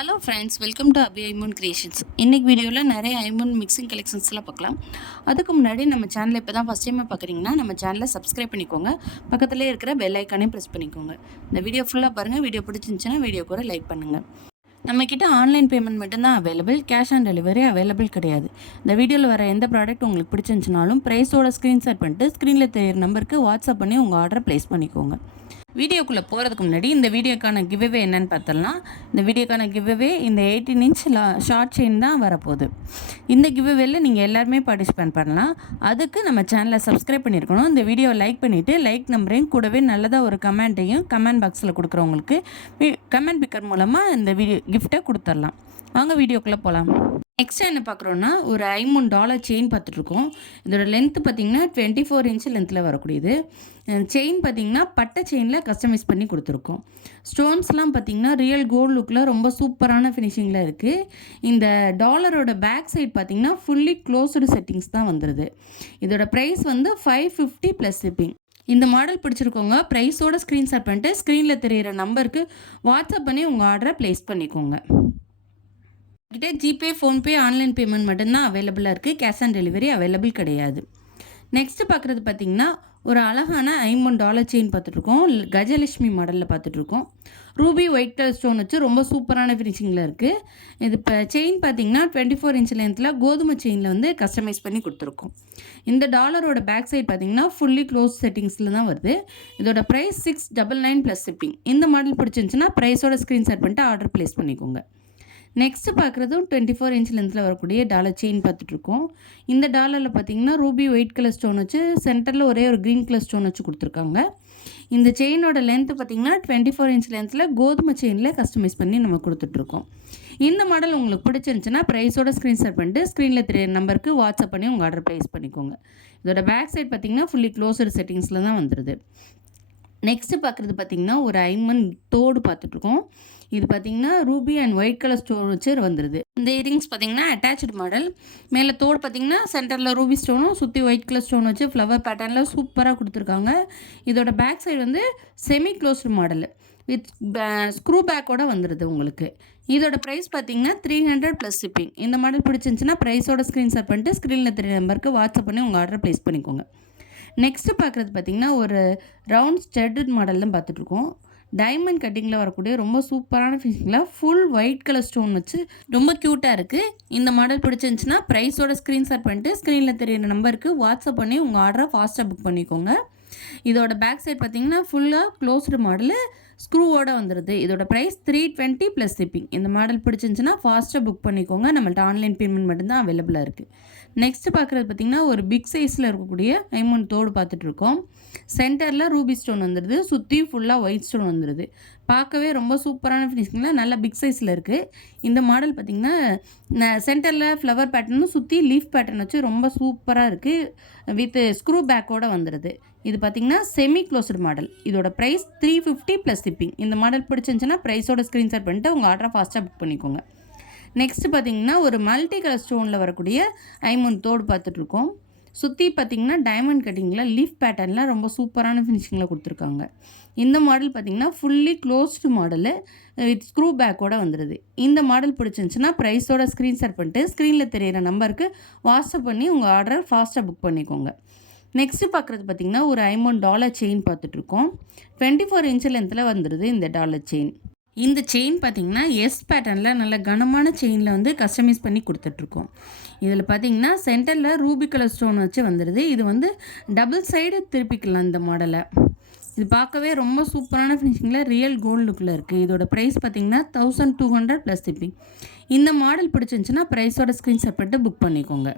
Hello friends, welcome to Abi Aimon creations. இன்றைக்கி வீடியோவில் நிறைய ஐமோன் மிக்சிங் கலெக்ஷன்ஸ்லாம் பார்க்கலாம். அதுக்கு முன்னாடி நம்ம சேனலை இப்போ தான் ஃபஸ்ட் டைமாக பார்க்குறீங்கன்னா நம்ம சேனலை சப்ஸ்கிரைப் பண்ணிக்கோங்க. பக்கத்துலேயே இருக்கிற பெல் ஐக்கானையும் ப்ரெஸ் பண்ணிக்கோங்க. இந்த வீடியோ ஃபுல்லாக பாருங்கள். வீடியோ பிடிச்சிருந்துச்சுன்னா வீடியோ கூட லைக் பண்ணுங்கள். நம்மக்கிட்ட ஆன்லைன் பேமெண்ட் மட்டும்தான் available, cash on delivery available கிடையாது. இந்த வீடியோவில் வர எந்த ப்ராடக்ட் உங்களுக்கு பிடிச்சிருந்துச்சுனாலும் ப்ரைஸோட ஸ்க்ரீன்ஷாட் பண்ணிட்டு ஸ்க்ரீனில் தெரியிற நம்பருக்கு வாட்ஸ்அப் பண்ணி உங்கள் ஆர்டரை ப்ளேஸ் பண்ணிக்கோங்க. வீடியோக்குள்ளே போகிறதுக்கு முன்னாடி இந்த வீடியோக்கான கிவ்அவே என்னென்னு பார்த்தோம்னா, இந்த வீடியோக்கான கிவ்அவே இந்த 18 இன்ச் ஷார்ட் செயின் தான் வரப்போகுது. இந்த கிவ்அவேல நீங்கள் எல்லாருமே பார்ட்டிசிபேட் பண்ணலாம். அதுக்கு நம்ம சேனலை சப்ஸ்கிரைப் பண்ணியிருக்கணும். இந்த வீடியோவை லைக் பண்ணிவிட்டு லைக் நம்பரையும் கூடவே நல்லதாக ஒரு கமெண்ட்டையும் கமெண்ட் பாக்ஸில் கொடுக்குறவங்களுக்கு கமெண்ட் பிக்கர் மூலமாக இந்த வீடியோ கிஃப்ட்டை கொடுத்துடலாம். வாங்க வீடியோக்குள்ளே போகலாம். நெக்ஸ்ட் என்ன பார்க்குறோன்னா, ஒரு $5 செயின் பார்த்துட்ருக்கோம். இதோட லென்த்து பார்த்திங்கன்னா 24 இன்ச் லென்த்தில் வரக்கூடியது. செயின் பார்த்திங்கன்னா பட்டை செயினில் கஸ்டமைஸ் பண்ணி கொடுத்துருக்கோம். ஸ்டோன்ஸ்லாம் பார்த்திங்கன்னா ரியல் கோல்டு லுக்கில் ரொம்ப சூப்பரான ஃபினிஷிங்கில் இருக்குது. இந்த டாலரோட பேக் சைட் பார்த்திங்கன்னா ஃபுல்லி க்ளோஸ்டு செட்டிங்ஸ் தான் வந்துடுது. இதோட ப்ரைஸ் வந்து $550 ப்ளஸ் ஷிப்பிங். இந்த மாடல் பிடிச்சிருக்கோங்க. ப்ரைஸோட ஸ்க்ரீன்ஷாட் பண்ணிட்டு ஸ்க்ரீனில் தெரிகிற நம்பருக்கு வாட்ஸ்அப் பண்ணி உங்கள் ஆர்டரை ப்ளேஸ் பண்ணிக்கோங்க. கிட்டே ஜிபே, ஃபோன்பே, ஆன்லைன் பேமெண்ட் மட்டும்தான் அவைலபிளாக இருக்குது. கேஷ் ஆன் டெலிவரி அவைலபிள் கிடையாது. நெக்ஸ்ட்டு பார்க்குறது பார்த்திங்கன்னா, ஒரு அழகான $5 செயின் பார்த்துட்ருக்கோம். கஜலட்சுமி மாடலில் பார்த்துட்ருக்கோம். ரூபி ஒயிட் கலர் ஸ்டோன் வச்சு ரொம்ப சூப்பரான ஃபினிஷிங்கில் இருக்குது. இது இப்போ செயின் பார்த்திங்கன்னா 24 இன்ச் லென்த்தில் கோதுமை செயினில் வந்து கஸ்டமைஸ் பண்ணி கொடுத்துருக்கோம். இந்த டாலரோட பேக் சைட் பார்த்திங்கன்னா ஃபுல்லி க்ளோஸ் செட்டிங்ஸில் தான் வருது. இதோட ப்ரைஸ் $699 ப்ளஸ் ஷிப்பிங். இந்த மாடல் பிடிச்சிருந்துச்சுன்னா ப்ரைஸோட ஸ்க்ரீன்ஷாட் பண்ணிட்டு ஆர்டர் ப்ளேஸ் பண்ணிக்கோங்க. நெக்ஸ்ட்டு பார்க்குறதும் 24 இன்ச் லென்த்தில் வரக்கூடிய டாலர் செயின் பார்த்துட்ருக்கோம். இந்த டாலரில் பார்த்திங்கன்னா ரூபி ஒயிட் கலர் ஸ்டோன் வச்சு சென்டரில் ஒரே ஒரு க்ரீன் கலர் ஸ்டோன் வச்சு கொடுத்துருக்காங்க. இந்த செயினோட லென்த்து பார்த்திங்கன்னா 24 இன்ச் லென்த்தில் கோதுமை செயினில் கஸ்டமைஸ் பண்ணி நம்ம கொடுத்துட்ருக்கோம். இந்த மாடல் உங்களுக்கு பிடிச்சிருந்துச்சுன்னா ப்ரைஸோட ஸ்க்ரீன்ஷாட் பண்ணிட்டு ஸ்க்ரீனில் தெரியுற நம்பருக்கு வாட்ஸ்அப் பண்ணி உங்கள் ஆர்டர் ப்ளேஸ் பண்ணிக்கோங்க. இதோட பேக் சைட் பார்த்திங்கன்னா ஃபுல்லி க்ளோஸ்டு செட்டிங்ஸில் தான் வந்துடுது. நெக்ஸ்ட்டு பார்க்குறது பார்த்திங்கன்னா, ஒரு ஐமன் தோடு பார்த்துட்ருக்கோம். இது பார்த்திங்கன்னா Ruby and white colour stone வச்சு வந்துடுது. இந்த இயரிங்ஸ் பார்த்திங்கன்னா அட்டாச்சு மாடல். மேலே தோடு பார்த்திங்கன்னா சென்டரில் ரூபி ஸ்டோனும் சுற்றி ஒயிட் கலர் ஸ்டோன் வச்சு ஃப்ளவர் பேட்டர்னில் சூப்பராக கொடுத்துருக்காங்க. இதோட பேக் சைடு வந்து semi closed model with screw பேக்கோடு வந்துடுது உங்களுக்கு. இதோட ப்ரைஸ் பார்த்திங்கன்னா $300 ப்ளஸ் ஷிப்பிங். இந்த மாடல் பிடிச்சிருந்துச்சுன்னா ப்ரைஸோட ஸ்க்ரீன்ஷாட் பண்ணிட்டு ஸ்க்ரீனில் தெரிய நம்பருக்கு வாட்ஸ்அப் பண்ணி உங்கள் ஆர்டரை ப்ளேஸ் பண்ணிக்கோங்க. நெக்ஸ்ட்டு பார்க்குறது பார்த்திங்கன்னா, ஒரு ரவுண்ட் ஸ்டெட்டட் மாடல் தான் பார்த்துட்ருக்கோம். டைமண்ட் கட்டிங்கில் வரக்கூடிய ரொம்ப சூப்பரான ஃபினிஷிங்கில் ஃபுல் ஒயிட் கலர் ஸ்டோன் வச்சு ரொம்ப க்யூட்டாக இருக்குது. இந்த மாடல் பிடிச்சிருந்துச்சுன்னா ப்ரைஸோட ஸ்க்ரீன்ஷாட் பண்ணிட்டு ஸ்க்ரீனில் தெரியிற நம்பருக்கு வாட்ஸ்அப் பண்ணி உங்கள் ஆர்டரை ஃபாஸ்ட்டாக புக் பண்ணிக்கோங்க. இதோட பேக் சைட் பார்த்திங்கன்னா ஃபுல்லாக க்ளோஸ்டு மாடலு ஸ்க்ரூவோடு வந்துடுது. இதோட ப்ரைஸ் $320 ப்ளஸ் ஷிப்பிங். இந்த மாடல் பிடிச்சிருந்துச்சுன்னா ஃபாஸ்ட்டாக புக் பண்ணிக்கோங்க. நம்மள்ட்ட ஆன்லைன் பேமெண்ட் மட்டும்தான் அவைலபிளாக இருக்குது. நெக்ஸ்ட்டு பார்க்குறது பார்த்திங்கன்னா, ஒரு பிக் சைஸில் இருக்கக்கூடிய ஐமோன் தோடு பார்த்துட்ருக்கோம். சென்டரில் ரூபி ஸ்டோன் வந்துடுது. சுற்றி ஃபுல்லாக ஒயிட் ஸ்டோன் வந்துடுது. பார்க்கவே ரொம்ப சூப்பரான ஃபினிஷிங்கில் நல்ல பிக் சைஸில் இருக்குது. இந்த மாடல் பார்த்திங்கன்னா சென்டரில் ஃப்ளவர் பேட்டர்னும் சுற்றி லீஃப் பேட்டர்ன் வச்சு ரொம்ப சூப்பராக இருக்குது. வித் ஸ்க்ரூ பேக்கோடு வந்துடுது. இது பார்த்திங்கன்னா செமி க்ளோஸ்டு மாடல். இதோட ப்ரைஸ் $350 ப்ளஸ் ஷிப்பிங். இந்த மாடல் பிடிச்சிருந்துச்சுன்னா ப்ரைஸோட ஸ்க்ரீன்ஷாட் பண்ணிட்டு உங்கள் ஆர்டரை ஃபாஸ்ட்டாக புக் பண்ணிக்கோங்க. நெக்ஸ்ட்டு பார்த்திங்கன்னா, ஒரு மல்டி கலர் ஸ்டோனில் வரக்கூடிய ஐமோன் தோடு பார்த்துட்ருக்கோம். சுற்றி பார்த்திங்கன்னா டைமண்ட் கட்டிங்கில் லீஃப் பேட்டர்னில் ரொம்ப சூப்பரான ஃபினிஷிங்கில் கொடுத்துருக்காங்க. இந்த மாடல் பார்த்திங்கன்னா fully closed model with screw பேக்கோடு வந்துடுது. இந்த மாடல் பிடிச்சிருந்துச்சுன்னா ப்ரைஸோட ஸ்க்ரீன்ஷாட் பண்ணிட்டு ஸ்க்ரீனில் தெரியிற நம்பருக்கு வாட்ஸ்அப் பண்ணி உங்கள் ஆர்டரை ஃபாஸ்ட்டாக புக் பண்ணிக்கோங்க. நெக்ஸ்ட்டு பார்க்குறது பார்த்திங்கன்னா, ஒரு $5 செயின் பார்த்துட்ருக்கோம். 24 இன்ச் லென்த்தில் வந்துடுது இந்த டாலர் செயின். இந்த செயின் பார்த்திங்கன்னா எஸ் பேட்டர்னில் நல்ல கனமான செயினில் வந்து கஸ்டமைஸ் பண்ணி கொடுத்துட்ருக்கோம். இதில் பார்த்திங்கன்னா சென்டரில் ரூபி கலர் ஸ்டோன் வச்சு வந்துடுது. இது வந்து டபுள் சைடு திருப்பிக்கலாம் இந்த மாடலை. இது பார்க்கவே ரொம்ப சூப்பரான ஃபினிஷிங்கில் ரியல் கோல்டு லுக்கில் இருக்குது. இதோட ப்ரைஸ் பார்த்திங்கன்னா $1200 ப்ளஸ் ஷிப்பிங். இந்த மாடல் பிடிச்சிருந்துச்சுன்னா ப்ரைஸோட ஸ்க்ரீன்ஷாட் பண்ணிட்டு புக் பண்ணிக்கோங்க.